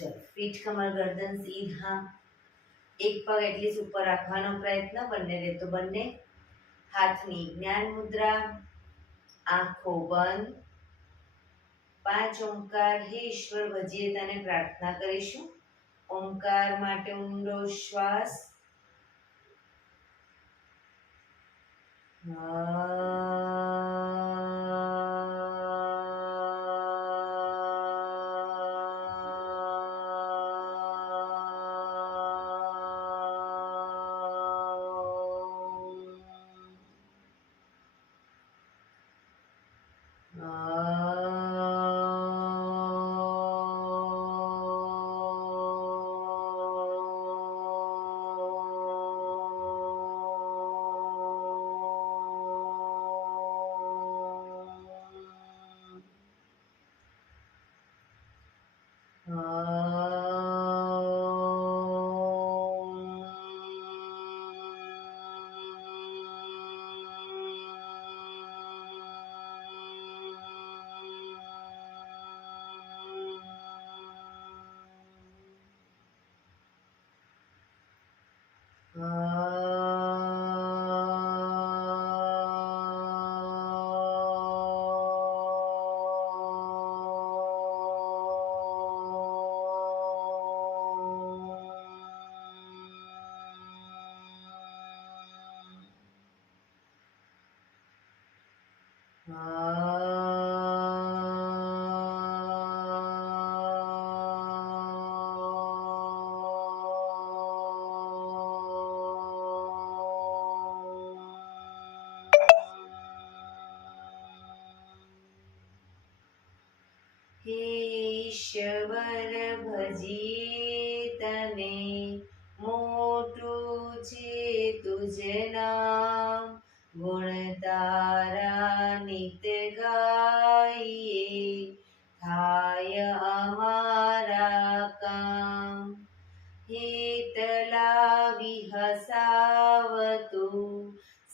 ચલો, પીઠ કમર ગરદન સીધા, એક પગ એટલી ઉપર રાખવાનો પ્રયત્ન, બંને રહેતો બંને. હાથની જ્ઞાન મુદ્રા, આંખો બંધ. 5 ઓમકાર હે ઈશ્વર વજીયતાને પ્રાર્થના કરીશું. ઓમકાર માટે ઊંડો શ્વાસ. હે ઈશ્વર ભજીએ તને, મોટું છે તુજ નામ. ગુણ તારા નિત ગાઈએ, થાય અમારા કામ. હેતલા વિહસાવતું,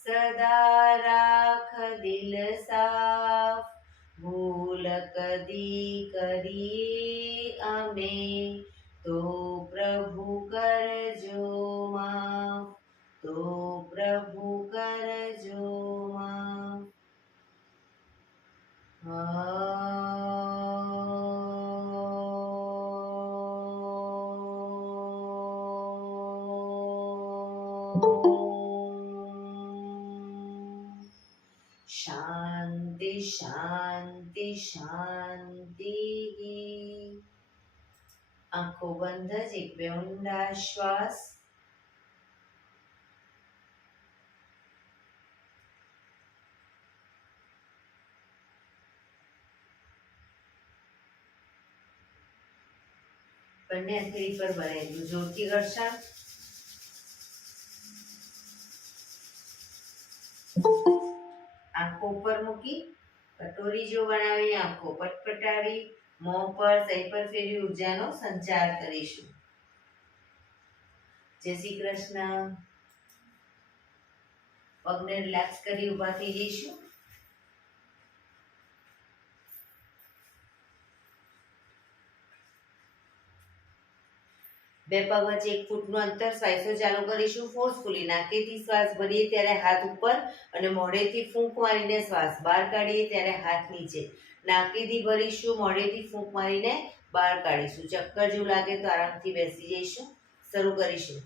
સદા રાખ દિલ સાફ. ભૂલ કદી કરીએ અમે, તો પ્રભુ કરજો માફ. તો પ્રભુ કરજો માફ. શાંતિ શાંતિ શાંતિ. આંખો બંધ જ એક બે ઊંડા શ્વાસ. બંને હથેળી પર ભરેલું જોરથી ઘર્ષણ. આંખો ઉપર મૂકી કટોરી જો બનાવી આંખો પટપટાવી મોં પર સહી પર ફેરવી ઉર્જાનો સંચાર કરીશું. જય શ્રી કૃષ્ણ. પગને રિલેક્સ કરી ઊભા થઈ જઈશું. બે પગ વચ્ચે 1 ફૂટનું અંતર. શ્વાસો ચાલુ કરીશું. ફોર્સફુલી નાકેથી શ્વાસ ભરીએ ત્યારે હાથ ઉપર અને મોઢેથી ફૂંક મારીને શ્વાસ બહાર કાઢીએ ત્યારે હાથ નીચે. નાકેથી ભરીશું, મોઢેથી ફૂંક મારીને બહાર કાઢીશું. ચક્કર જેવું લાગે તો આરામથી બેસી જઈશું. શરૂ કરીશું.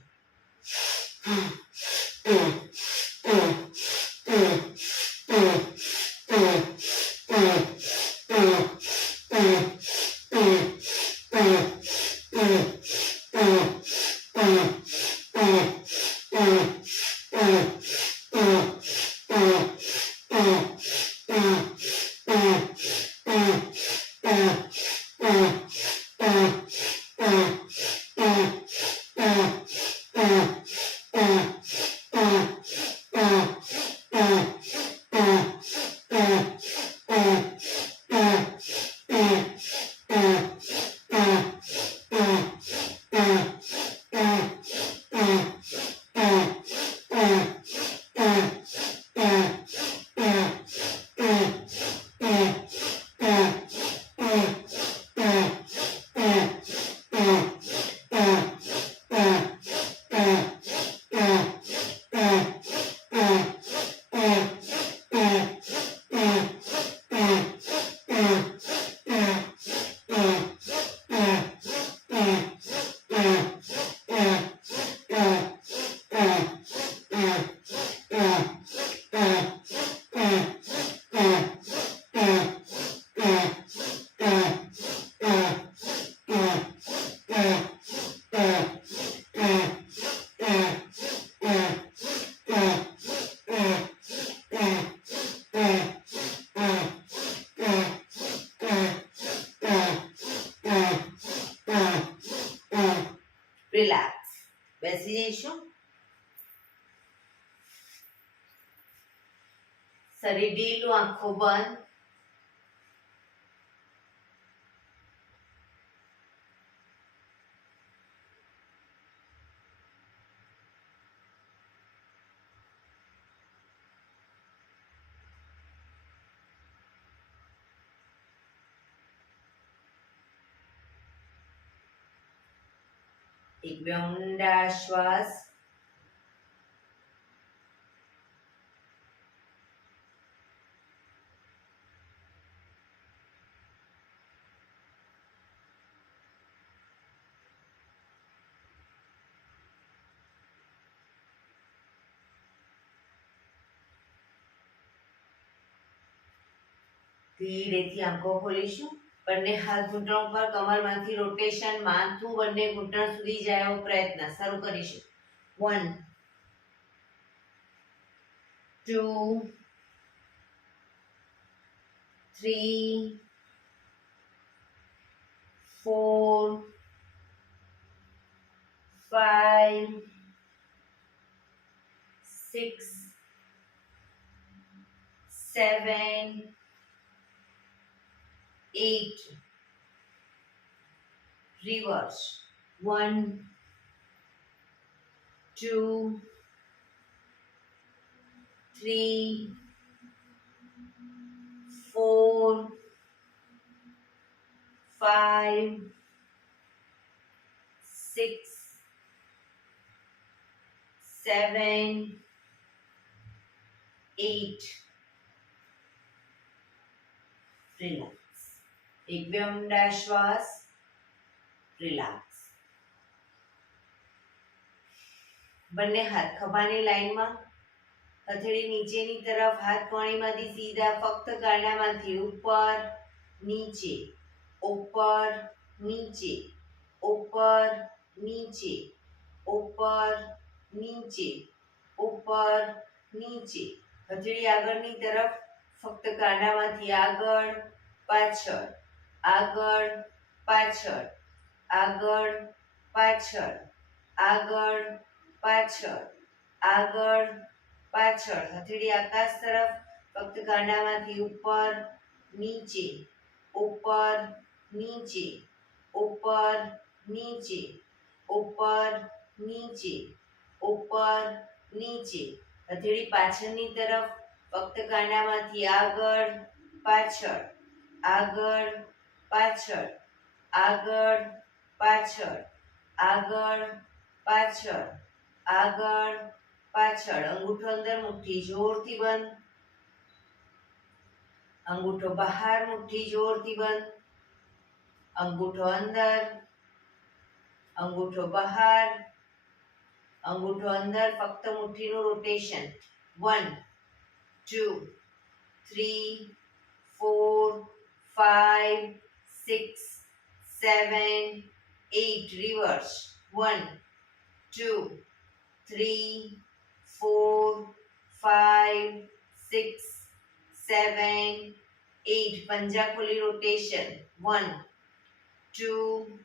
લીલું આંખો બંધ. એક બે ઊંડા શ્વાસ. ધીરેથી આંખો ખોલીશું. બંને હાથ ઘૂંટણ પર, કમરમાંથી રોટેશન, માથું બંને ઘૂંટણ સુધી જાય એવો પ્રયત્ન. શરૂ કરીશું. 1 2 3 4 5 6 7 8. Reverse. 1 2 3 4 5 6 7 8. Relax. એક બે ઊંડા શ્વાસ. રિલેક્સ. બંને હાથ ખભાની લાઈનમાં, હથેળી નીચેની તરફ, હાથ કોણીમાંથી સીધા, ફક્ત ગાડામાંથી ઉપર નીચે, ઉપર નીચે, ઉપર નીચે, ઉપર નીચે, ઉપર નીચે. હથેળી આગળની તરફ, ફક્ત કાંડામાંથી આગળ પાછળ, આગળ પાછળ, આગળ પાછળ, આગળ પાછળ, આગળ પાછળ. હથેળી આકાશ તરફ, ફક્ત કાંડામાંથી ઉપર નીચે, ઉપર નીચે, ઉપર નીચે, ઉપર નીચે, ઉપર નીચે. હથેળી પાછળની તરફ, ફક્ત કાંડામાંથી આગળ પાછળ, આગળ પાછળ, આગળ પાછળ, આગળ પાછળ, આગળ પાછળ. અંગૂઠો અંદર, મુઠ્ઠી જોરથી બંધ. અંગૂઠો બહાર, મુઠ્ઠી જોરથી બંધ. અંગૂઠો અંદર, અંગૂઠો બહાર, અંગૂઠો અંદર. ફક્ત મુઠ્ઠીનું રોટેશન. 1 2 3 4 5 6 7 8. Reverse. 1 2 3 4 5 6 7 8. પંજા ખોલી રોટેશન. 1 2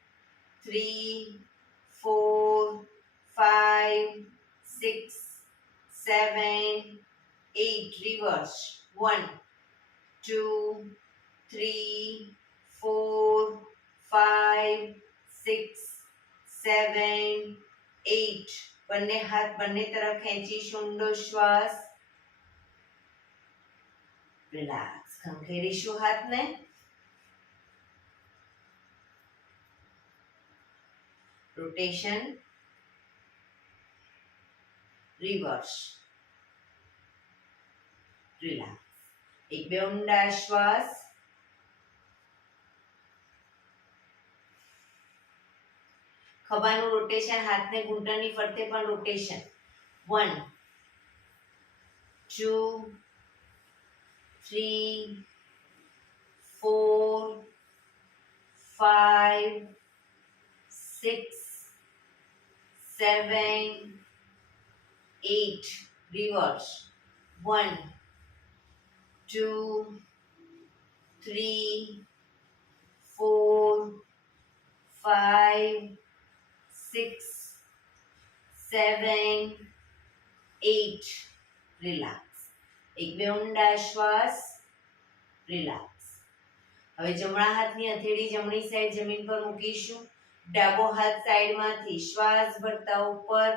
3 4 5 6 7 8. Reverse. 1 2 3 4 5 6 7 8. બંને હાથ બંને તરફ ખેંચી ઊંડો શ્વાસ. રિલેક્સ. ખંખેરીશું હાથને. રોટેશન. રિવર્સ. રિલેક્સ. એક બે ઊંડા શ્વાસ. ખભાનું રોટેશન, હાથને ઘૂંટણની ફરતે પણ રોટેશન. 1 2 3 4 5 6 7 8. Reverse. 1 2 3 4 5 6 7 8. Relax. એક બે ઊંડા શ્વાસ, રિલેક્સ. હવે જમણા હાથની હથેળી જમણી સાઈડ જમીન પર મૂકીશું. ડાબો હાથ સાઈડમાંથી શ્વાસ ભરતા ઉપર,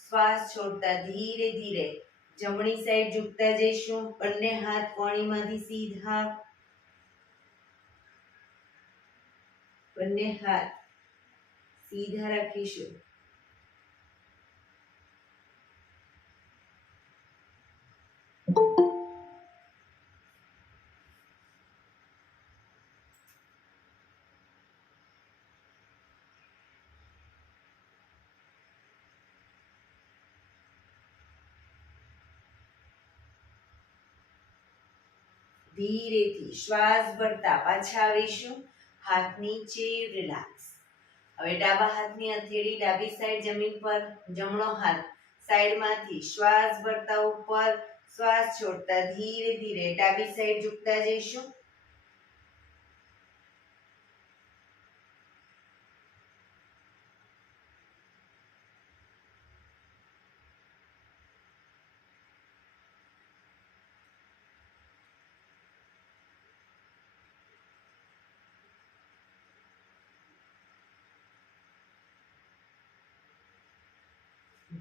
શ્વાસ છોડતા ધીરે ધીરે જમણી સાઈડ ઝૂકતા જઈશું. બંને હાથ કોણીમાંથી સીધા, બંને હાથ સીધા રાખીશું. ધીરેથી શ્વાસ ભરતા પાછા આવીશું. હાથ નીચે, રિલેક્સ. હવે ડાબા હાથની હથેળી ડાબી સાઈડ જમીન પર, જમણો હાથ સાઈડમાંથી શ્વાસ ભરતા ઉપર, શ્વાસ છોડતા ધીરે ધીરે ડાબી સાઈડ ઝૂકતા જઈશું.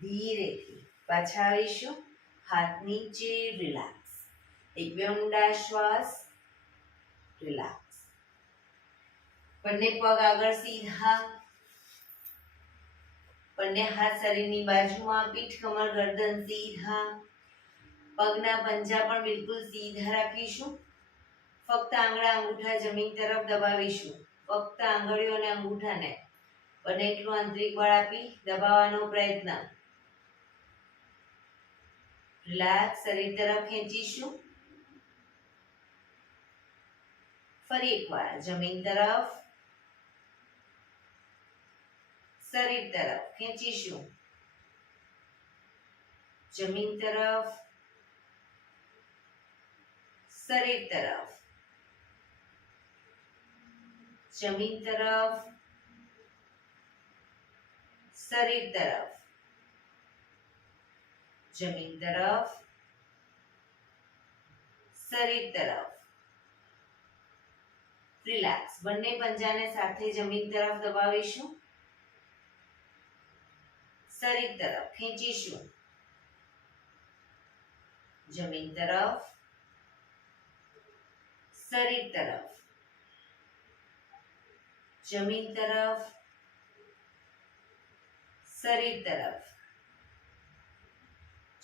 ધીરેથી પાછા આવીશું. હાથ નીચે, રિલેક્સ. એક બે ઊંડા શ્વાસ, રિલેક્સ. બંને પગ આગળ સીધા, બંને હાથ શરીરની બાજુમાં, પીઠ કમર ગરદન સીધા. પગના પંજા પણ બિલકુલ સીધા રાખીશું. ફક્ત આંગળા અંગૂઠા જમીન તરફ દબાવીશું. ફક્ત આંગળીઓ અને અંગૂઠાને બને એટલું આંતરિક બળ આપી દબાવવાનો પ્રયત્ન. રિલેક્સ. શરીર તરફ ખેંચીશું. ફરી એકવાર જમીન તરફ, શરીર તરફ ખેંચીશું. જમીન તરફ, શરીર તરફ, જમીન તરફ, શરીર તરફ, જમીન તરફ, શરીર તરફ. રિલેક્સ. બંને પંજાને સાથે જમીન તરફ દબાવીશું. શરીર તરફ ખેંચીશું. જમીન તરફ, શરીર તરફ, જમીન તરફ, શરીર તરફ,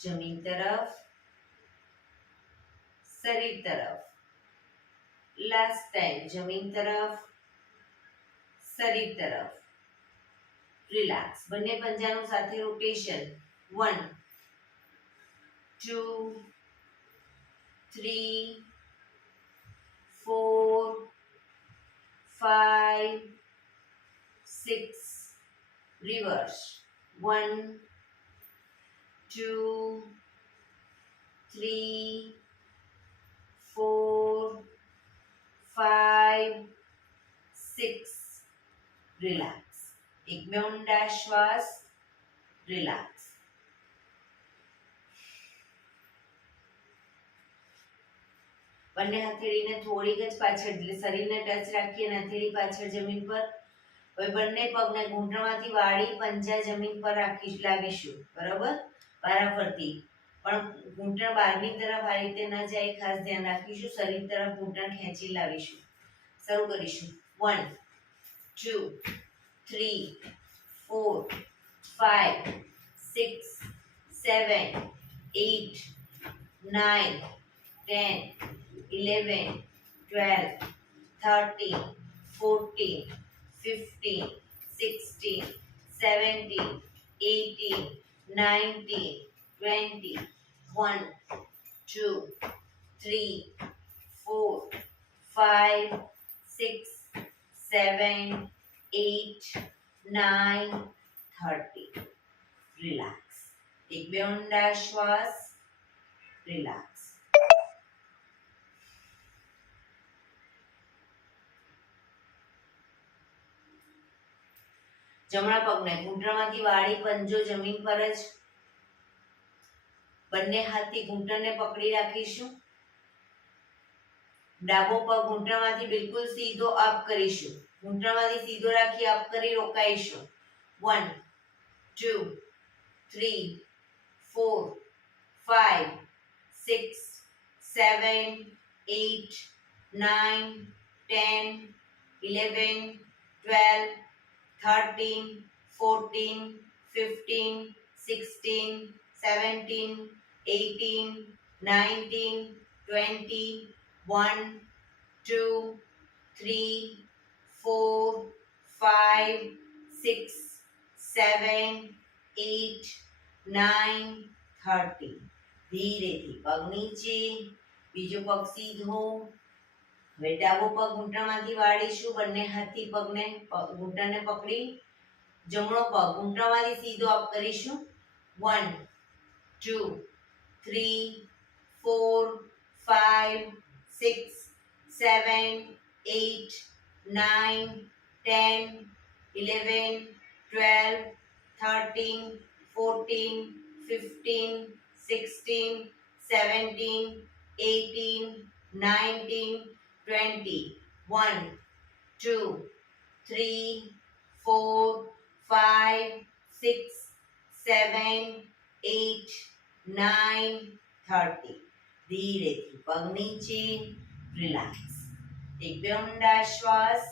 જમીન તરફ, શરીર તરફ. લાસ્ટ ટાઈમ જમીન તરફ, શરીર તરફ. રિલેક્સ. બંને પંજાનું સાથે રોટેશન. 1 2 3 4 5 6. રિવર્સ. 1 2 3 4 5 6. રિલેક્સ. એક બે ઊંડા શ્વાસ, રિલેક્સ. બંને હથેળીને થોડીક જ પાછળ, એટલે શરીરને ટચ રાખી અને હથેળી પાછળ જમીન પર. હવે બંને પગને ઘૂંટણમાંથી વાળી પંજા જમીન પર લાવીશું. બરાબર? વારાફરતી. પણ ઘૂંટણ બહારની તરફ આ રીતે ન જાય, ખાસ ધ્યાન રાખીશું. શરીર તરફ ઘૂંટણ ખેંચી લાવીશું. શરૂ કરીશું. 1 2 3 4 5 6 7 8 9 10 11 12 13 14 15 16 17 18 19 20 1 2 3 4 5 6 7 8 9 30. રિલેક્સ. એક બે ઊંડા શ્વાસ, રિલેક્સ. જમણા પગને ઘૂંટણમાંથી વાળી પંજો જમીન પર જ. બંને હાથથી ઘૂંટણને પકડી રાખીશું. ડાબો પગ ઘૂંટણમાંથી બિલકુલ સીધો અપ કરીશું. ઘૂંટણમાંથી સીધો રાખી અપ કરી રોકાઈશું. 1 2 3 4 5 6 7 8 9 10 11 12 13 14 15 16 17 18 19 20 1 2 3 4 5 6 7 8 9 30. ધીરેથી પગ નીચે, બીજો પગ સીધો. હવે ડાબો પગ ઘૂંટણમાંથી વાળીશું. બંને હાથથી પગને ઘૂંટણને પકડી જમણો પગ ઘૂંટણમાંથી સીધો અપ કરીશું. 1 2 3 4 5 6 7 8 9 10 11 12 13 14 15 16 17 18 19 20 1 2 3 4 5 6 7 8 9 30. ધીરેથી પગ નીચે, રિલેક્સ. એક બે ઊંડા શ્વાસ.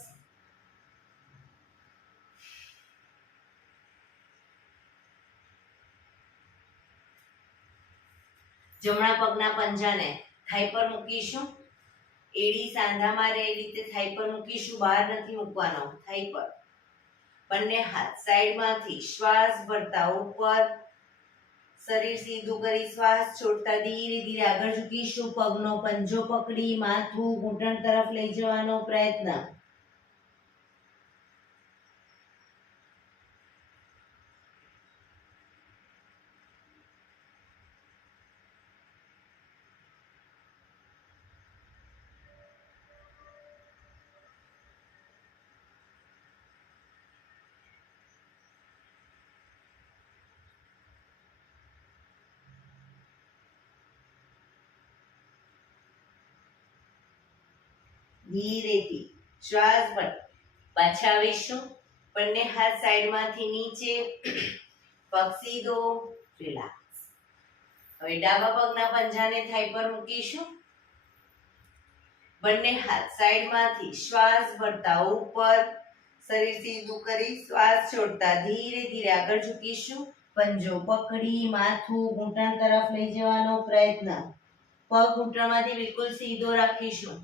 જમણા પગના પંજાને થાઈ પર મૂકીશું. એડી સાંધામાં રહે એ રીતે થાઈ પર મૂકીશું. બહાર નથી મૂકવાનો, થાઈ પર. બંને હાથ સાઈડમાંથી શ્વાસ ભરતા ઉપર, શરીર સીધું કરી શ્વાસ છોડતા ધીરે ધીરે આગળ ઝૂકીશું. પગનો પંજો પકડી માથું ઘૂંટણ તરફ લઈ જવાનો પ્રયત્ન. ધીરેથી શ્વાસ પર પાછા આવીશું. બંને હાથ સાઈડમાંથી નીચે, પગ સીધો, રિલેક્સ. હવે ડાબા પગના પંજાને થાઈ પર મૂકીશું. બંને હાથ સાઈડમાંથી શ્વાસ ભરતા ઉપર, શરીર સીધું કરી શ્વાસ છોડતા ધીરે ધીરે આગળ ઝૂકીશું. પંજો પકડી માથું ઘૂંટણ તરફ લઈ જવાનો પ્રયત્ન. પગ ઘૂંટણમાંથી બિલકુલ સીધો રાખીશું.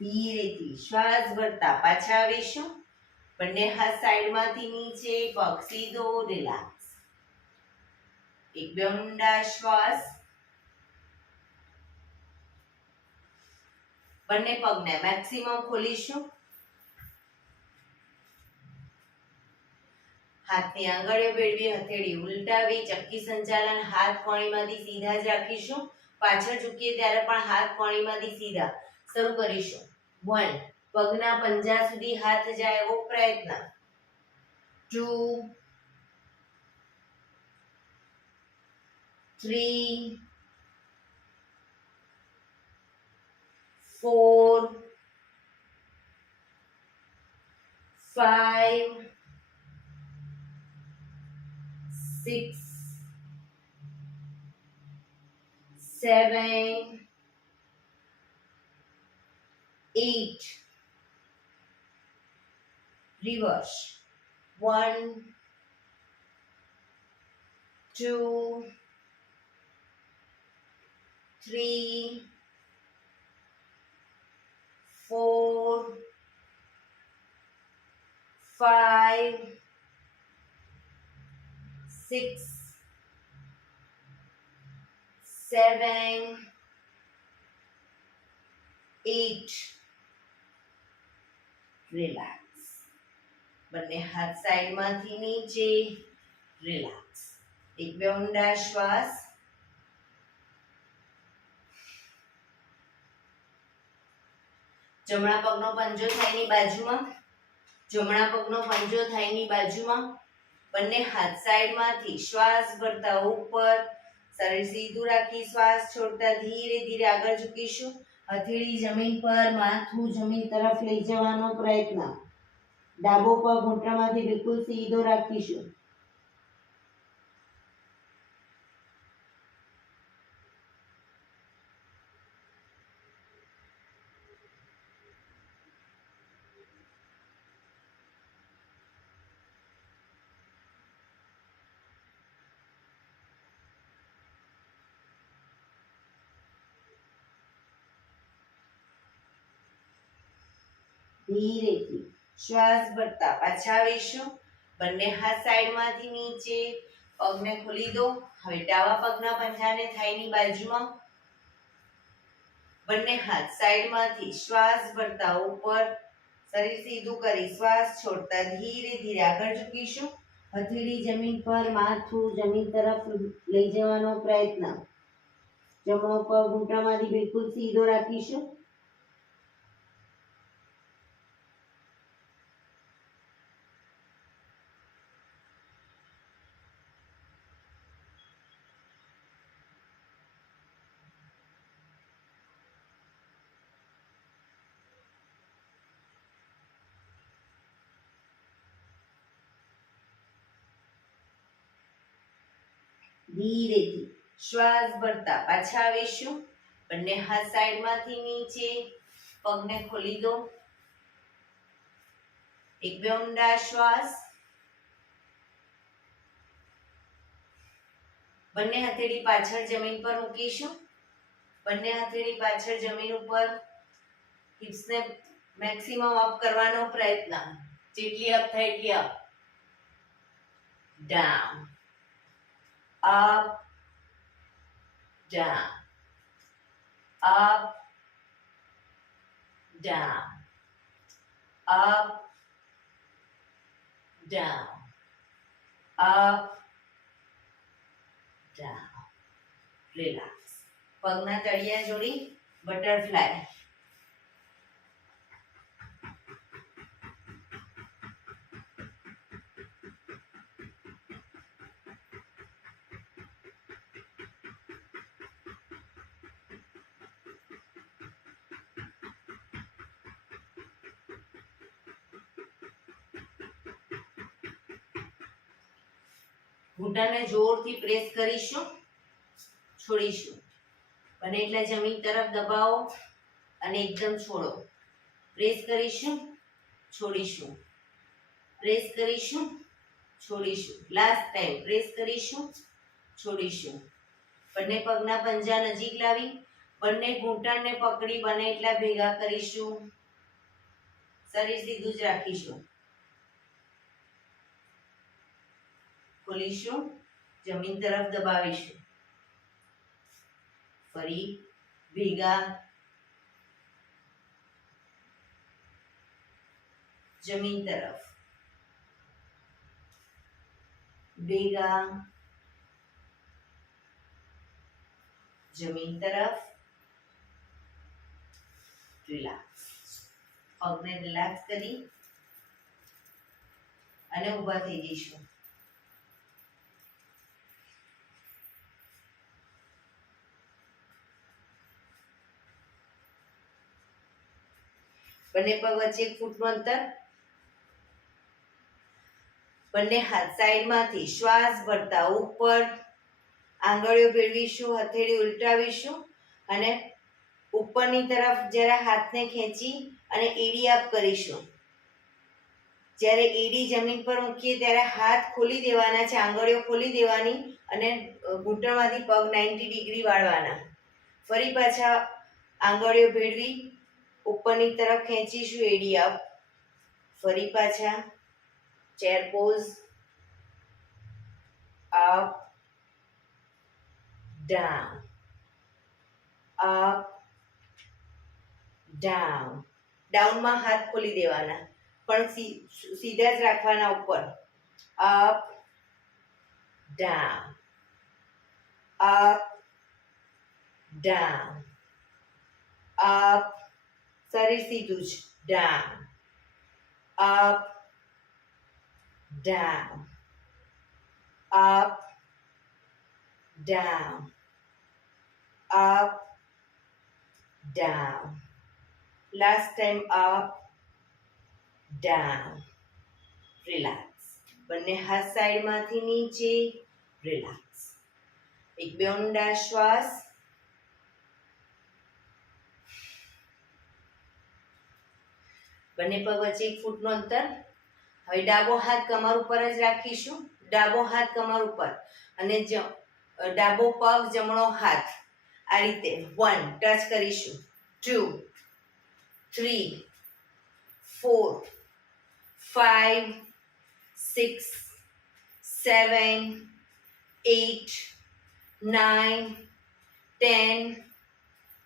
ધીરેથી શ્વાસ ભરતા પાછા આવીશું. બંને હાથ સાઈડમાંથી નીચે, પગ સીધો, રિલેક્સ. એક બે ઊંડા શ્વાસ. બંને પગને મેક્સિમમ ખોલીશું. હાથની આંગળીઓ ભેળવી, હથેળી ઉલટાવી, ચક્કી સંચાલન. હાથ કોણીમાંથી સીધા જ રાખીશું. પાછળ ઝૂકીએ ત્યારે પણ હાથ કોણીમાંથી સીધા. શરૂ કરીશું. 1 પગના પંજા સુધી હાથ જાય એવો પ્રયત્ન. 2 3 4 5 6 7 8 reverse 1 2 3 4 5 6 7 8 રિલેક્સ. બંને હાથ સાઈડમાંથી નીચે રિલેક્સ. એક બે ઊંડા શ્વાસ. જમણા પગનો પંજો થાયની બાજુમાં. જમણા પગનો પંજો થાયની બાજુમાં. બંને હાથ સાઈડમાંથી શ્વાસ ભરતા ઉપર. શરીર સીધું રાખી શ્વાસ છોડતા ધીરે ધીરે આગળ ઝૂકીશું. હથેળી જમીન પર, માથું જમીન તરફ લઈ જવાનો પ્રયત્ન. ડાબો પગ ઘૂંટણમાંથી બિલકુલ સીધો રાખીશું. ધીરેથી શ્વાસ ભરતા પાછા આવીશું. બંને હાથ સાઈડમાંથી નીચે. પગને ખોલી દો. હવે ડાબા પગના પંજાને થાઈની બાજુમાં. બંને હાથ સાઈડમાંથી શ્વાસ ભરતા ઉપર. શરીર સીધું કરી શ્વાસ છોડતા ધીરે ધીરે આગળ ઝૂકીશું. હથેળી જમીન પર, માથું જમીન તરફ લઈ જવાનો પ્રયત્ન. જમણો પગ ઘૂંટણમાંથી બિલકુલ સીધો રાખીશું. ધીરેથી શ્વાસ ભરતા પાછા આવીશું. બંને હાથ સાઈડમાંથી નીચે. પગને ખોલી દો. એક બે ઊંડા શ્વાસ. બંને હથેળી પાછળ જમીન પર મૂકીશું. બંને હથેળી પાછળ જમીન ઉપર. હિપ્સને મેક્સિમમ અપ કરવાનો પ્રયત્ન. જેટલી અપ થાય એટલી up. Down. Up, down, up, down, up, down, up, down. Relax. પગના તળિયા જોડી બટરફ્લાય. ઘૂંટણને જોરથી પ્રેસ કરીશું. છોડીશું. બને એટલે જમીન તરફ દબાવો અને એકદમ છોડો. પ્રેસ કરીશું. છોડીશું. પ્રેસ કરીશું. છોડીશું. લાસ્ટ ટાઈમ પ્રેસ કરીશું. છોડીશું. બંને પગના પંજા નજીક લાવી બંને ઘૂંટણને પકડી બને એટલા ભેગા કરીશું. શરીર સીધું જ રાખીશું. ખોલીશું. જમીન તરફ દબાવીશું. ફરી ભેગા. જમીન તરફ ભેગા. જમીન તરફ. રિલેક્સ. પગને રિલેક્સ કરી અને ઊભા થઈ જઈશું. બંને પગ વચ્ચે 1 ફૂટનું અંતર. બંને હાથ સાઈડમાંથી શ્વાસ ભરતા ઉપર. આંગળીઓ ભેળવીશું. હથેળી ઉલટાવીશું અને ઉપરની તરફ જરા હાથને ખેંચી અને એડી અપ કરીશું. જ્યારે એડી જમીન પર મૂકીએ ત્યારે હાથ ખોલી દેવાના છે. આંગળીઓ ખોલી દેવાની અને ઘૂંટણમાંથી પગ 90 ડિગ્રી વાળવાના. ફરી પાછા આંગળીઓ ભેળવી ઉપરની તરફ ખેંચીશું. એડી અપ. ફરી પાછા chair pose. Up, down, up, down. ડાઉનમાં હાથ ખોલી દેવાના, પણ સીધા જ રાખવાના ઉપર. Up down, up down, up, શરીર સીધું જ, down, up down, up down, up down. Last time up down. Relax. બંને હાથ સાઈડમાંથી નીચે. રિલેક્સ. એક બે ઊંડા શ્વાસ. બંને પગ વચ્ચે 1 ફૂટનું અંતર. હવે ડાબો હાથ કમર ઉપર જ રાખીશું. ડાબો હાથ કમર ઉપર અને ડાબો પગ જમણો હાથ આ રીતે 1 ટચ કરીશું. 2 3 4 5 6 7 8 9 10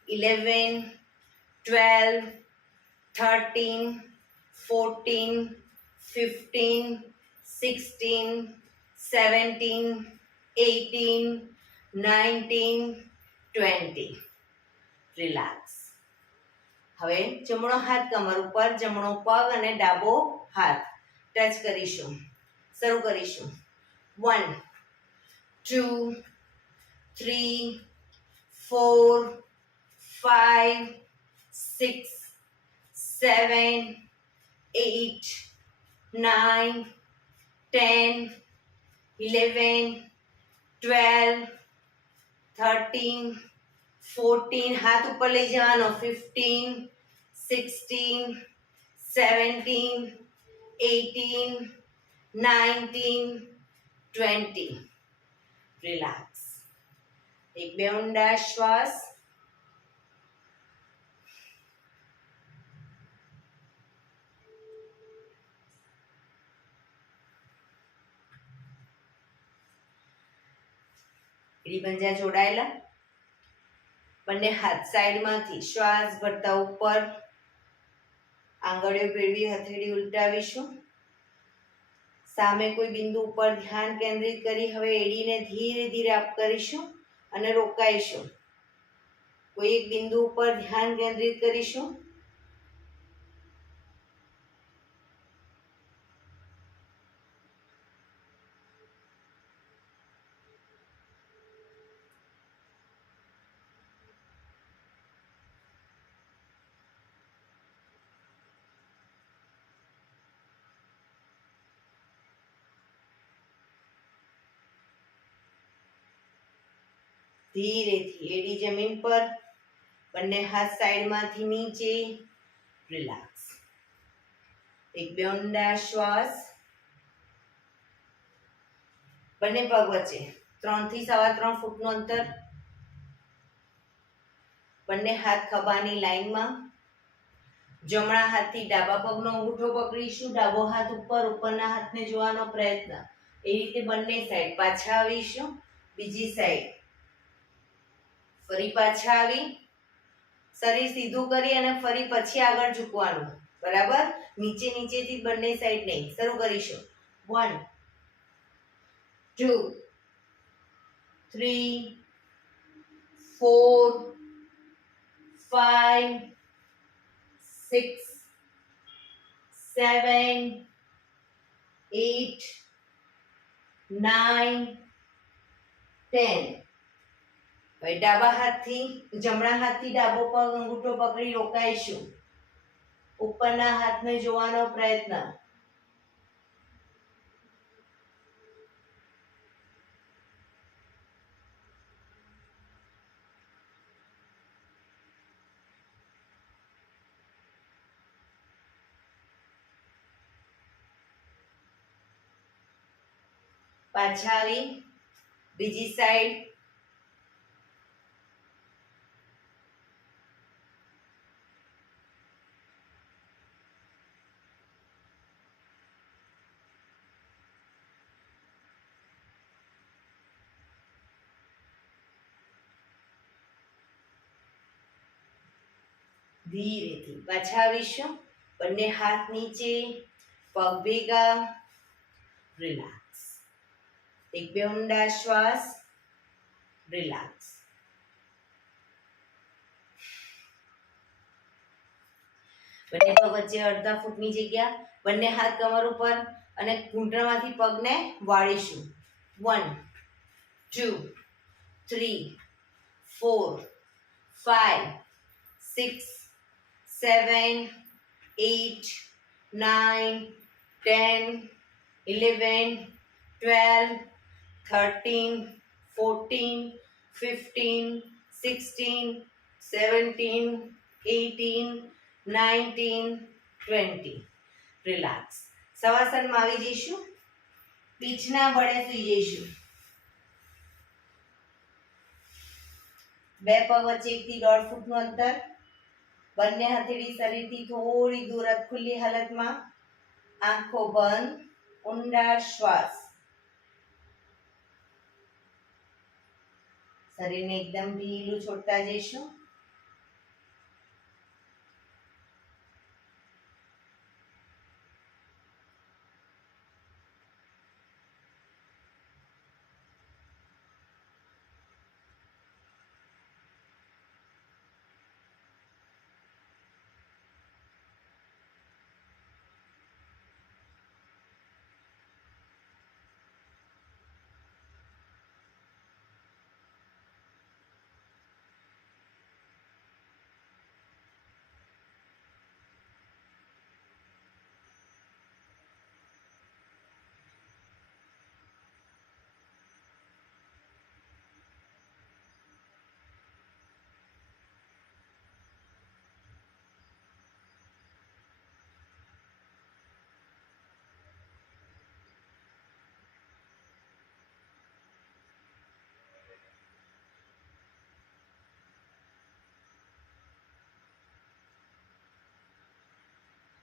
11 12 13 14 15 16 17 18 19 20. રિલેક્સ. હવે જમણો હાથ કમર ઉપર, જમણો પગ અને ડાબો હાથ ટચ કરીશું. શરૂ કરીશું. 1 2 3 4 5 6 7 8 9 10 11 12 13 14, હાથ ઉપર લઈ જવાનો. 15 16 17 18 19 20. રિલેક્સ. એક બે ઊંડા શ્વાસ. એડી પંજા જોડાયેલા. બંને હાથ સાઈડમાંથી શ્વાસ ભરતા ઉપર. આંગળીઓ ભેળવી હથેળી ઉલટાવીશું. સામે કોઈ બિંદુ ઉપર ધ્યાન કેન્દ્રિત કરી હવે એડીને ધીરે ધીરે અપ કરીશું અને રોકાઈશું. કોઈ એક બિંદુ ઉપર ધ્યાન કેન્દ્રિત કરીશું. ધીરેથી એડી જમીન પર. બંને હાથ સાઈડમાંથી નીચે. રિલેક્સ. એક બે ઊંડા શ્વાસ. બંને પગ વચ્ચે 3 થી 3.25 ફૂટનું અંતર. બંને હાથ ખભાની લાઈનમાં. જમણા હાથથી ડાબા પગનો અંગૂઠો પકડીશું. ડાબો હાથ ઉપર, ઉપરના હાથને જોવાનો પ્રયત્ન. એ રીતે બંને સાઈડ પાછા આવીશું. બીજી સાઈડ. ફરી પાછા આવી શરીર સીધું કરી અને ફરી પછી આગળ ઝૂકવાનું. બરાબર. નીચેથી બંને સાઈડ નહીં. શરૂ કરીશું. 1 2 3 4 5 6 7 8 9 10. હવે ડાબા હાથથી જમણા હાથથી ડાબો પગ અંગૂઠો પકડી રોકાઈશું. ઉપરના હાથને જોવાનો પ્રયત્ન. પાછા આવી બીજી સાઈડ. ધીરેથી પાછા આવીશું. બંને હાથ નીચે, પગ ભેગા, રિલેક્સ. એક બે ઊંડા શ્વાસ, રિલેક્સ. બંને પગ વચ્ચે અડધા ફૂટની જગ્યા, બંને હાથ કમર ઉપર અને ઘૂંટણમાંથી પગને વાળીશું. 1 2 3 4 5 6 7 8 9 10 11 12 13 14 15 16 17 18 19 20. રિલેક્સ. શવાસનમાં આવી જઈશું. પીઠના બળે સૂઈ જઈશું. બે પગ વચ્ચે 1 થી 1.5 ફૂટનું અંતર. બંને હથેળી શરીરથી થોડી દૂર ખુલ્લી હાલતમાં. આંખો બંધ, ઊંડા શ્વાસ. શરીરને એકદમ ઢીલું છોડતા જઈશું.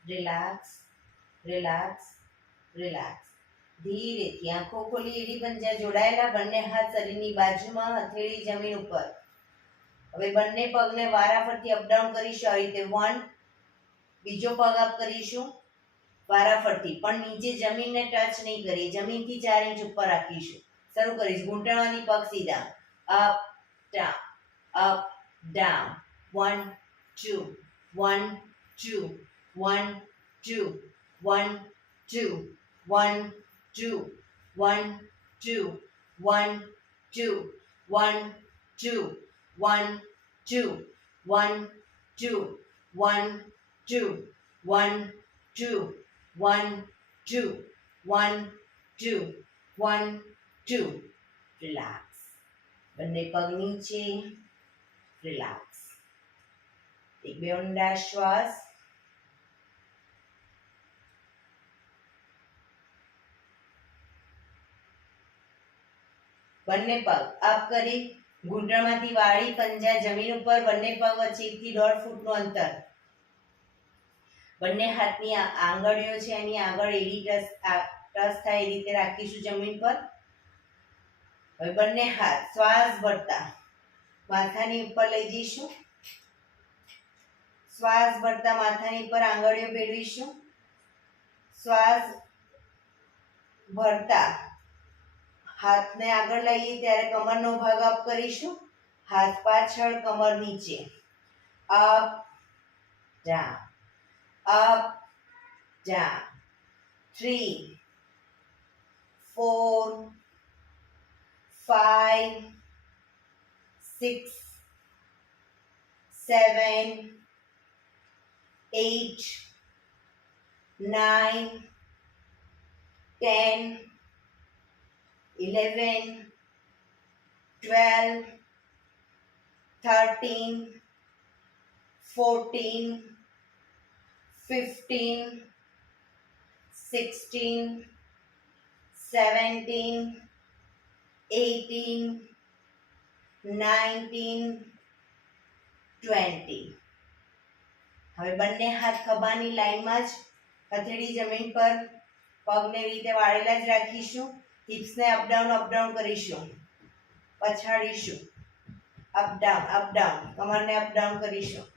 Relax, relax, relax. ધીરેથી આંખો ખોલી, એડી પંજા જોડાયેલા, બંને હાથ શરીરની બાજુમાં, હથેળી જમીન ઉપર. હવે બંને પગને વારાફરતી અપડાઉન કરીશું. આ રીતે 1, બીજો પગ અપ કરીશું વારાફરતી, પણ નીચે જમીનને ટચ નહીં કરીએ. જમીનથી 4 ઇંચ ઉપર રાખીશું. શરૂ કરીશ. ઘૂંટણમાંથી પગ સીધા. Up down, up down. 1 2 1 2 1 2 1 2 1 2 1 2 1 2 1 2 1 2 1 2 1 2 1 2 1 2 1 2 1 2. Relax. બંને પગ નીચે, રિલેક્સ. એક બે ઊંડા શ્વાસ. બંને પગ અપ કરી, ઘૂંટણમાંથી વાળી, પંજા જમીન ઉપર. બંને પગ વચ્ચે 1 થી 1.5 ફૂટનું અંતર. બંને હાથની આંગળીઓ છે એની આગળ એડી ટચ થાય એ રીતે રાખીશું જમીન પર. હવે બંને હાથ શ્વાસ ભરતા માથાની ઉપર લઈ જઈશું. શ્વાસ ભરતા માથાની ઉપર આંગળીઓ ફેરવીશું. શ્વાસ ભરતા હાથને આગળ લઈએ ત્યારે કમરનો ભાગ અપ કરીશું. હાથ પાછળ, કમર નીચે. Up down, up down. 3 4 5 6 7 8 9 10 11 12 13 14 15 16 17 18 19 20. હવે બંને હાથ ખભાની લાઈનમાં જ, હથેળી જમીન પર, પગને રીતે વાળેલા જ રાખીશું. હિપ્સને અપડાઉન કરીશું. પછાડીશું. અપડાઉન, કમરને અપડાઉન કરીશું.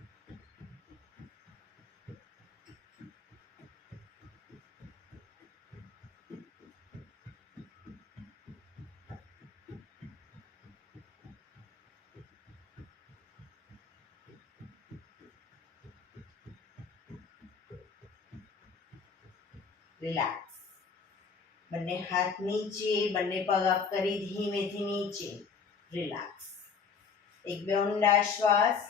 રિલેક્સ. બંને હાથ નીચે, બંને પગ અપ કરી ધીમેથી નીચે. રિલેક્સ. એક બે ઊંડા શ્વાસ.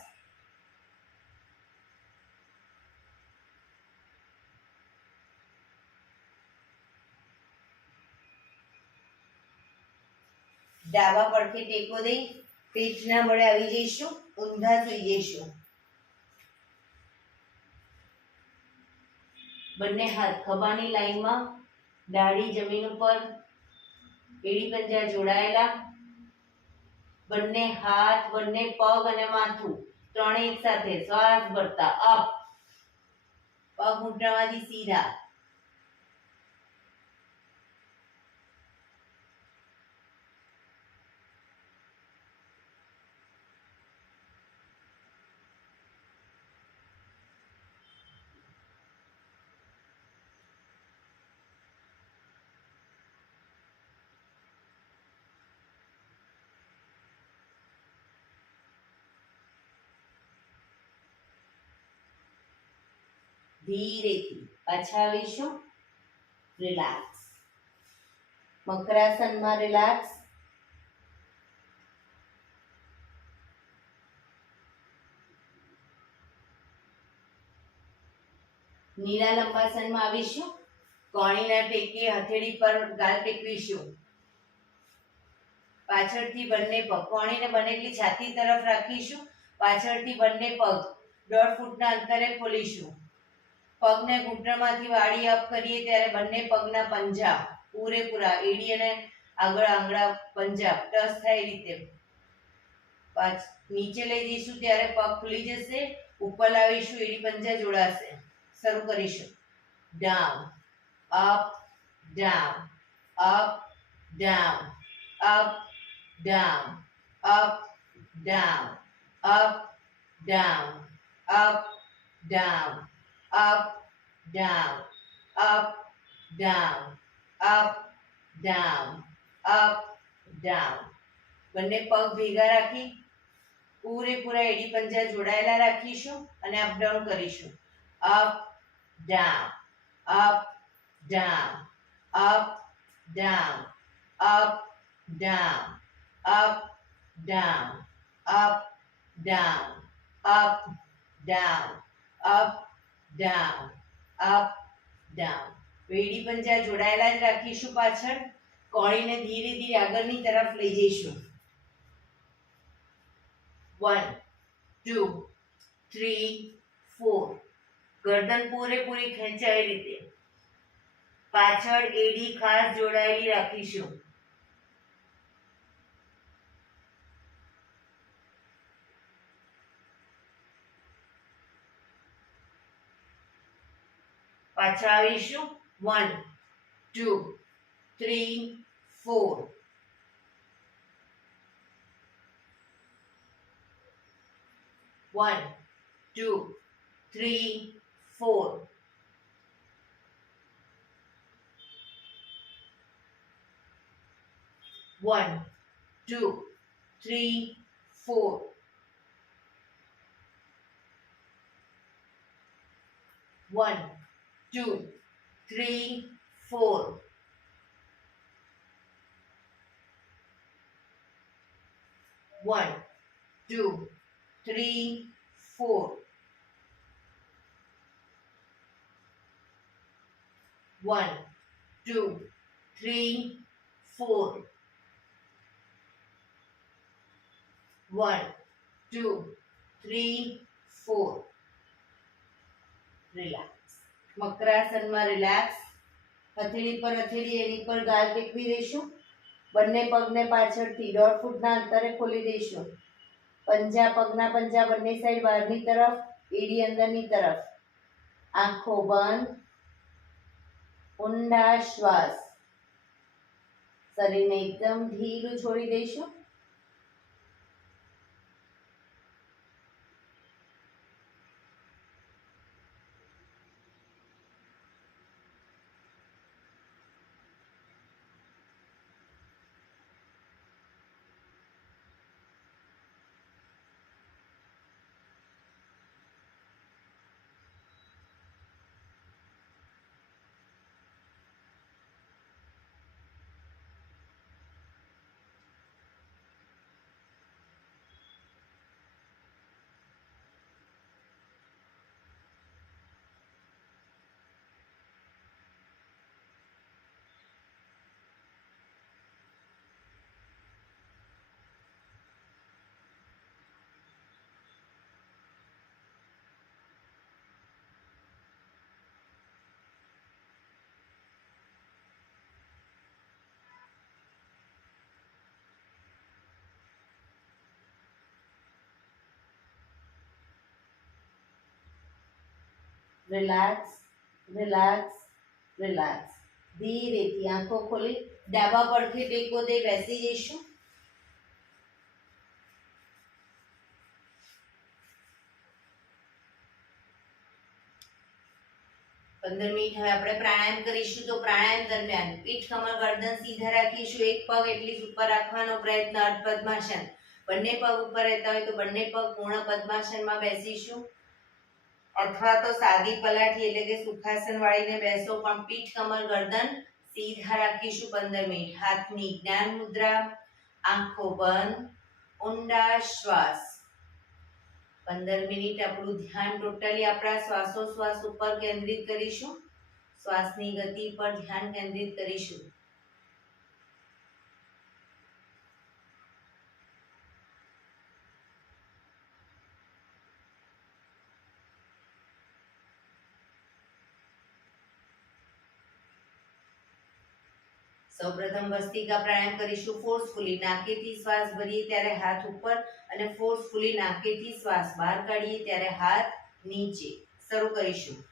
ડાબા પડખે ટેકો દઈ પેટના બળે આવી જઈશું, ઊંધા થઈ જઈશું. બંને હાથ ખભાની લાઈનમાં, દાઢી જમીન ઉપર, એડી પંજા જોડાયેલા. બંને હાથ, બંને પગ અને માથું ત્રણે એક સાથે શ્વાસ ભરતા અપ. પગ ઘૂંટણમાંથી સીધા. ધીરેથી પાછા આવીશું. રિલેક્સ. મકરાસનમાં રિલેક્સ. નીલા લંબાસનમાં આવીશું. કોણીના ટેકે હથેળી પર ગાલ ટેકવીશું. પાછળથી બંને પગ કોણીને બનેલી છાતી તરફ રાખીશું. પાછળથી બંને પગ 1.5 ફૂટના અંતરે ખોલીશું. પગને ઘૂંટણમાંથી વાળી અપ કરીએ ત્યારે બંને પગના પંજા પૂરેપૂરા એડી અને આગળ આંગળા પંજા ટચ થાય રીતે નીચે લઈ જઈશું ત્યારે પગ ખુલી જશે. ઉપર લાવીશું, એડી પંજા જોડાશે. શરૂ કરીશું. Down, up, down, up, down, up, down, up, down, up, down, up, down, up, down, up, down, up, down, up, down. બંને પગ ભેગા રાખી પૂરેપૂરા એડી પંજા જોડાયેલા રાખીશું અને અપ ડાઉન કરીશું. Up, down, up, down, up, down, up, down, up, down, up, down, up, down, up, down, up, down. એડી પંજા જોડાયેલા જ રાખીશું. પાછળ કોણીને ધીરે ધીરે આગળની તરફ લઈ જઈશું. 1 2 3 4. ગરદન પૂરેપૂરી ખેંચાય રીતે. પાછળ એડી ખાસ જોડાયેલી રાખીશું. પાછા આવીશું. 1 2 3 4. 1 2 3 4. 1 2 3 4. 1 2 3 4. 1 2 3 4. 1 2 3 4. 1 2 3 4. રિલેક્સ. મકરાસનમાં રિલેક્સ. હથેળી પર હથેળી, એની પર ગાલ ટેકવી દઈશું. બંને પગને પાછળથી 1.5 ફૂટના અંતરે ખોલી દઈશું. પંજા, પગના પંજા બંને સાઈડ બહારની તરફ, એડી અંદરની તરફ. આંખો બંધ. ઊંડા શ્વાસ. શરીરને એકદમ ઢીલું છોડી દઈશું. Relax, relax, relax. ધીરેથી આંખો ખોલી ડાબા પડખે ટેકો દે બેસી જઈશું. 15 મિનિટ હવે આપણે પ્રાણાયામ કરીશું. તો પ્રાણાયામ દરમિયાન પીઠ, કમર, ગરદન સીધા રાખીશું. એક પગ એટલી ઉપર રાખવાનો પ્રયત્ન, અર્ધ પદ્માસન. બંને પગ ઉપર રહેતા હોય તો બંને પગ પૂર્ણ પદ્માસનમાં બેસીશું, અથવા તો સાદી પલાઠી એટલે કે સુખાસન વાળીને બેસો, પણ પીઠ, કમર, ગરદન સીધા રાખીશું 15 મિનિટ. હાથની જ્ઞાન મુદ્રા, આંખો બંધ, ઊંડા શ્વાસ. 15 મિનિટ આપણું ધ્યાન ટોટલી આપણા શ્વાસોશ્વાસ ઉપર કેન્દ્રિત કરીશું. શ્વાસની ગતિ પર ધ્યાન કેન્દ્રિત કરીશું. સૌપ્રથમ ભસ્ત્રિકા પ્રાણાયામ કરીશું. ફોર્સફુલી નાકેથી શ્વાસ ભરીએ ત્યારે હાથ ઉપર અને ફોર્સફુલી નાકેથી શ્વાસ બહાર કાઢીએ ત્યારે હાથ નીચે. શરૂ કરીશું.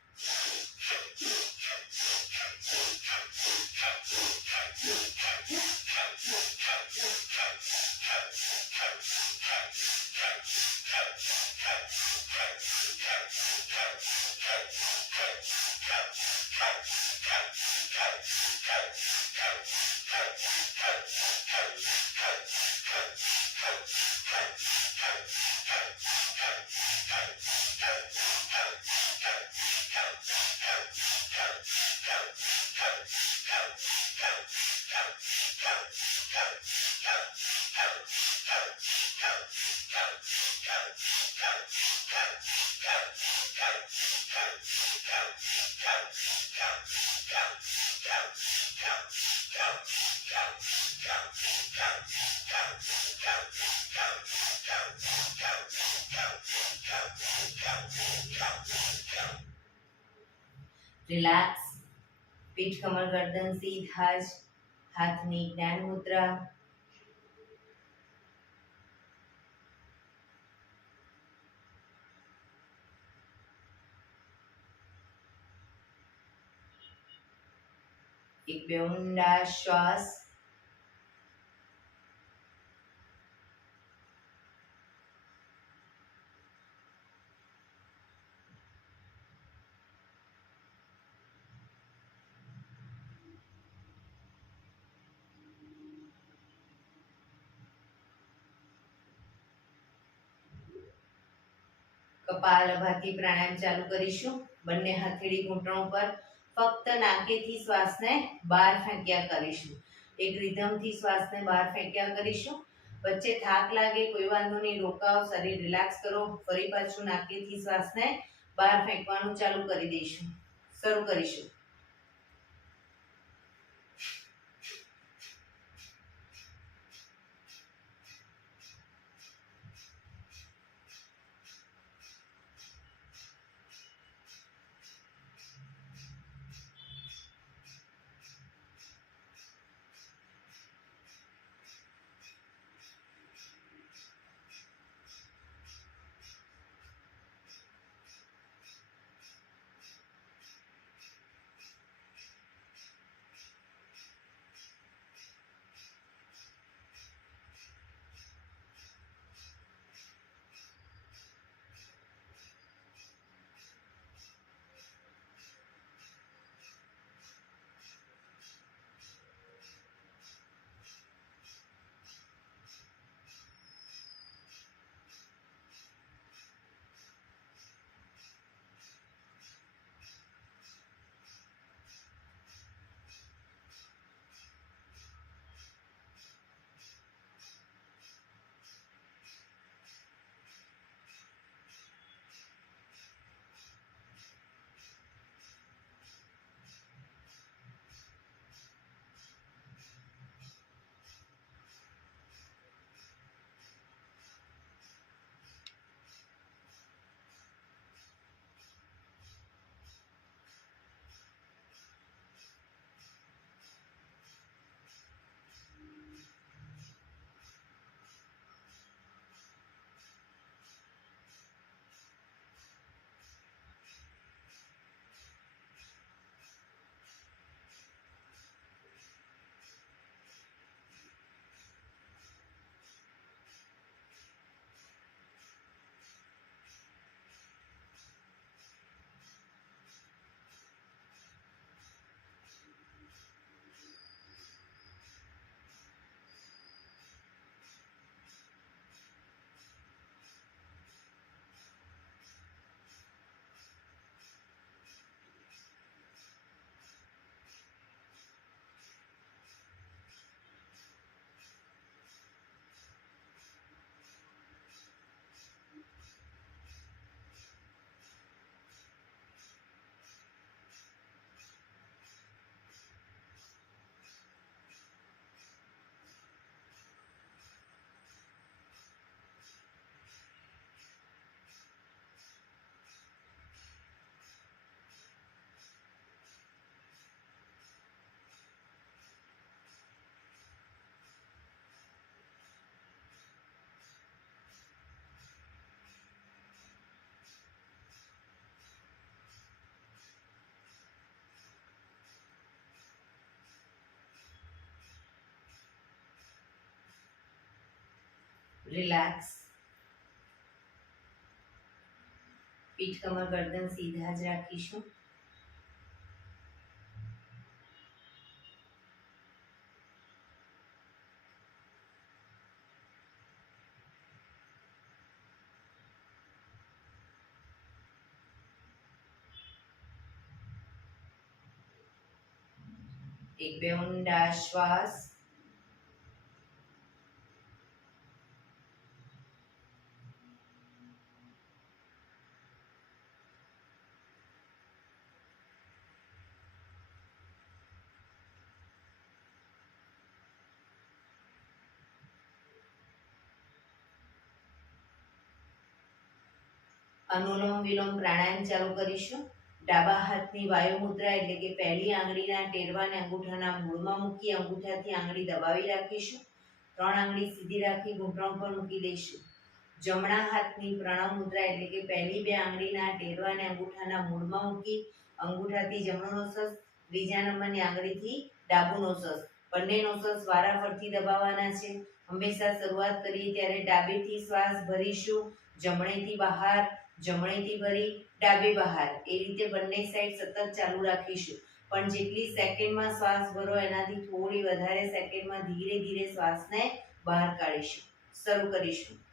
રિલેક્સ. પીઠ, કમર, ગરદન સીધા જ. હાથની જ્ઞાન મુદ્રા. એક બે ઊંડા શ્વાસ. કપાલભાતિ પ્રાણાયામ ચાલુ કરીશું. બંને હથેળી ઘૂંટણો પર. ફક્ત નાકેથી શ્વાસને બહાર ફેંક્યા કરીશું. એક રિધમથી શ્વાસને બહાર ફેંક્યા કરીશું. વચ્ચે થાક લાગે કોઈ વાંધો નહીં, રોકાવ, શરીર રિલેક્સ કરો. ફરી પાછું નાકેથી શ્વાસને બહાર ફેંકવાનું ચાલુ કરી દઈશું. શરૂ કરીશું. રિલેક્સ. પીઠ કમર ગરદન સીધા જ રાખીશું. એક બે ઊંડા શ્વાસ. અનુલોમ વિલોમ પ્રાણાયામ ચાલુ કરીશું. ડાબા હાથની વાયુ મુદ્રા એટલે કે પહેલી આંગળીના ટેરવાને અંગૂઠાના મૂળમાં મૂકી અંગૂઠાથી આંગળી દબાવી રાખીશું. 3 આંગળી સીધી રાખી ઘૂંટણ પર મૂકી દઈશું. જમણા હાથની પ્રણવ મુદ્રા એટલે કે પહેલી 2 આંગળીના ટેરવાને અંગૂઠાના મૂળમાં મૂકી અંગૂઠાથી જમણો નોસસ, ત્રીજા નંબરની આંગળીથી ડાબુ નોસસ, બંને નોસસ વારાફરતી દબાવવાના છે. હંમેશા શરૂઆત કરીએ ત્યારે ડાબેથી શ્વાસ ભરીશું, જમણેથી બહાર, જમણેથી ભરી ડાબે બહાર, એ રીતે બંને સાઈડ સતત ચાલુ રાખીશું. પણ જેટલી સેકન્ડમાં શ્વાસ ભરો એનાથી થોડી વધારે સેકન્ડમાં ધીરે ધીરે શ્વાસને બહાર કાઢીશું. શરૂ કરીશું.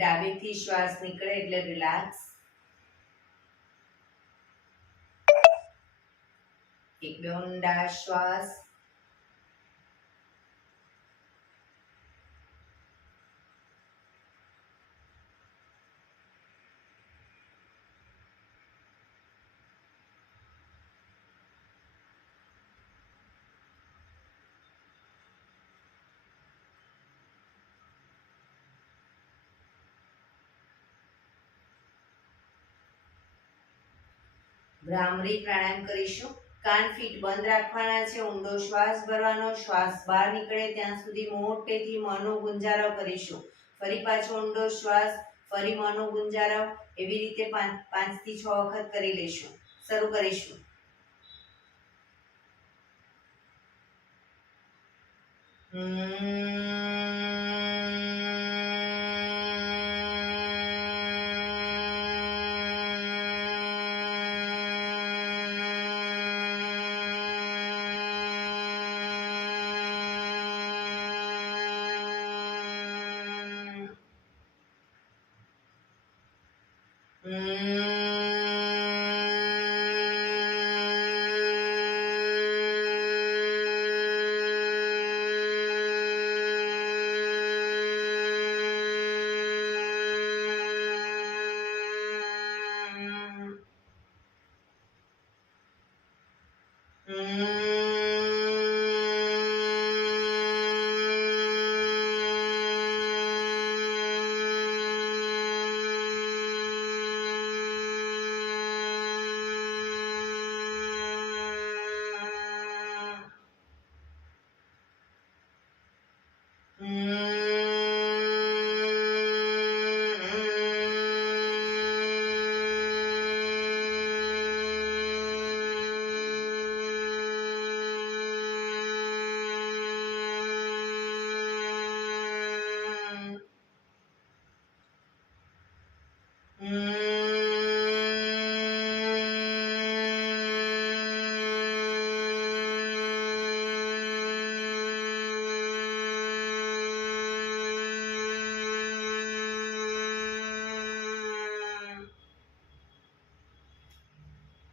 ડાબેથી શ્વાસ નીકળે એટલે રિલેક્સ. એક બે ઊંડા શ્વાસ. ભ્રામરી પ્રાણાયામ કરીશું. કાન ફીટ બંધ રાખવાના છે. ઊંડો શ્વાસ ભરવાનો. શ્વાસ બહાર નીકળે ત્યાં સુધી મોટેથી મોંનો ગુંજારો કરીશું. ફરી પાછો ઊંડો શ્વાસ. ફરી મોંનો ગુંજારો. એવી રીતે 5 થી 6 વખત કરી લઈશું. શરૂ કરીશું.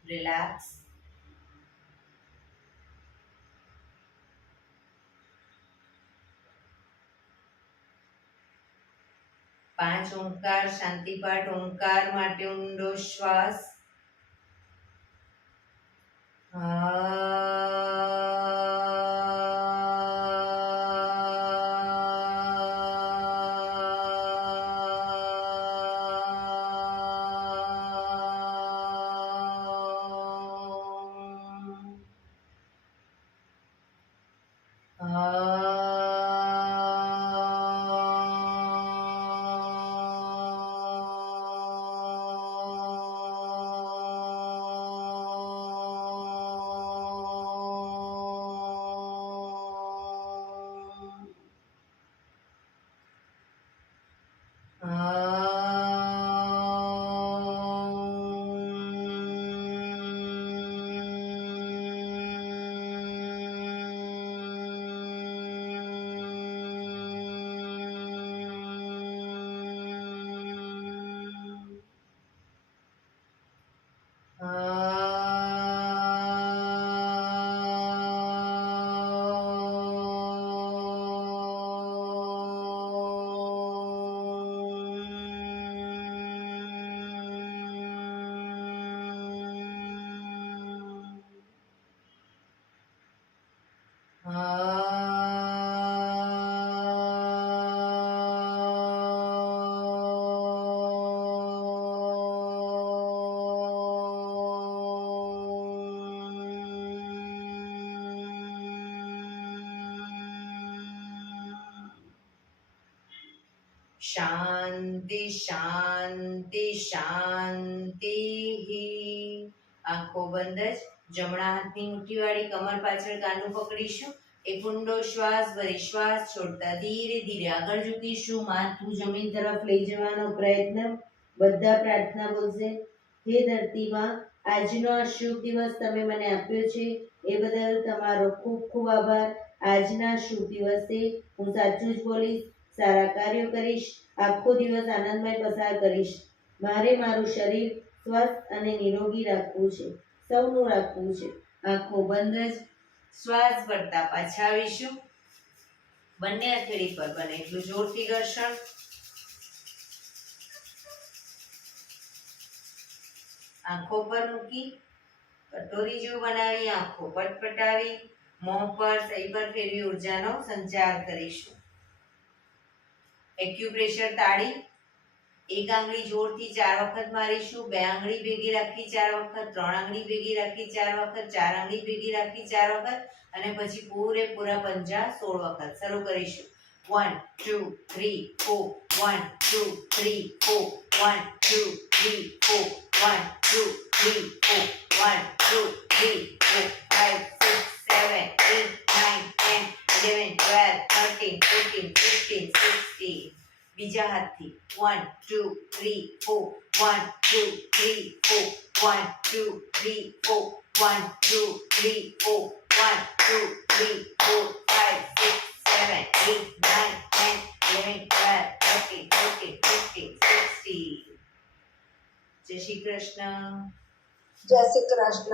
રિલેક્સ. પાંચ ઓંકાર શાંતિપાઠ. ઓંકાર માટે ઊંડો શ્વાસ. શાંતિ શાંતિ શાંતિ. આંખો બંધ જ. જમણા હાથની મુઠ્ઠીવાળી કમર પાછળ કાનું પકડીશું. એક ઊંડો શ્વાસ ભરી શ્વાસ છોડતા ધીરે ધીરે આગળ ઝૂકીશું. માથું જમીન તરફ લઈ જવાનો પ્રયત્ન. બધા પ્રાર્થના બોલશે. હે ધરતીમાં, આજનો આ શુભ દિવસ તમે મને આપ્યો છે એ બદલ તમારો ખૂબ ખૂબ આભાર. આજના શુભ દિવસે હું સાચું જ બોલીશ, સારા કાર્યો કરીશ, આખો દિવસ આનંદમય પસાર કરીશ. મારે મારું શરીર સ્વસ્થ અને નિરોગી રાખવું છે, સૌનું રાખવું છે. આંખો બંધ જ શ્વાસ ભરતા પાછા આવીશું. બંને હથેળી પર બને એટલું જોરથી ઘર્ષણ. આંખો પર મૂકી કટોરી જેવું બનાવી આંખો પટપટાવી મોં પર સહી પર ફેરવી ઉર્જાનો સંચાર કરીશું. એક્યુપ્રેશર તાળી. એક આંગળી જોરથી 4 વખત મારીશું. 2 આંગળી ભેગી રાખી 4 વખત, 3 આંગળી ભેગી રાખી 4 વખત, 4 આંગળી ભેગી રાખી 4 વખત અને પછી પૂરેપૂરા પંજા 16 વખત. શરૂ કરીશું. 1 2 3 4 1 2 3 4 1 2 3 4 1 2 3 4 1 2 3 4 5 6 7 8 9 10 11 12 13 14 15 16. બીજા હાથથી 1 2 3 4 1 2 3 4 1 2 3 4 1 2 3 4 1 2 3 4 5 6 7 8 9 10 11 12 13 14 15 16. જય શ્રી કૃષ્ણ. જય શ્રી કૃષ્ણ.